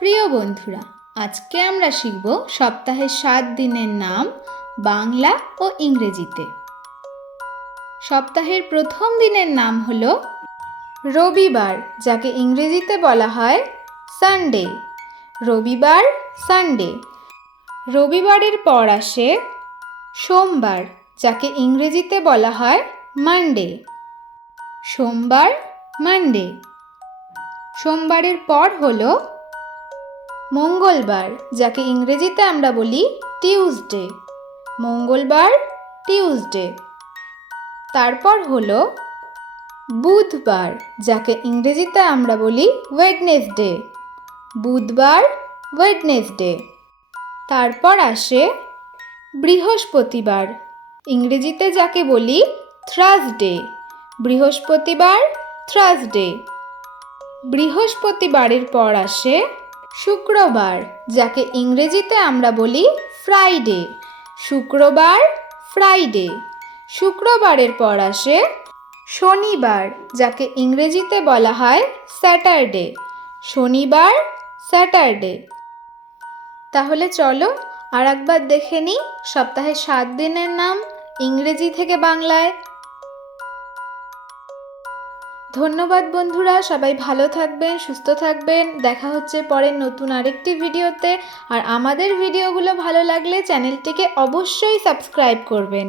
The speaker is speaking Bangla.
প্রিয় বন্ধুরা, আজকে আমরা শিখব সপ্তাহের সাত দিনের নাম বাংলা ও ইংরেজিতে। সপ্তাহের প্রথম দিনের নাম হল রবিবার, যাকে ইংরেজিতে বলা হয় সানডে। রবিবার, সানডে। রবিবারের পর আসে সোমবার, যাকে ইংরেজিতে বলা হয় মানডে। সোমবার, মানডে। সোমবারের পর হলো মঙ্গলবার, যাকে ইংরেজিতে আমরা বলি টিউসডে মঙ্গলবার টিউসডে তারপর হলো বুধবার, যাকে ইংরেজিতে আমরা বলি ওয়েডনেসডে। বুধবার, ওয়েডনেসডে। তারপর আসে বৃহস্পতিবার, ইংরেজিতে যাকে বলি থ্রাসডে। বৃহস্পতিবার, থ্রাসডে। বৃহস্পতিবারের পর আসে শুক্রবার, যাকে ইংরেজিতে আমরা বলি ফ্রাইডে। শুক্রবার, ফ্রাইডে। শুক্রবারের পর আসে শনিবার, যাকে ইংরেজিতে বলা হয় স্যাটারডে। শনিবার, স্যাটারডে। তাহলে চলো আর একবার দেখে নিই সপ্তাহে সাত দিনের নাম ইংরেজি থেকে বাংলায়। ধন্যবাদ বন্ধুরা, সবাই ভালো থাকবেন, সুস্থ থাকবেন। দেখা হচ্ছে পরের নতুন আরেকটি ভিডিওতে। আর আমাদের ভিডিওগুলো ভালো লাগলে চ্যানেলটিকে অবশ্যই সাবস্ক্রাইব করবেন।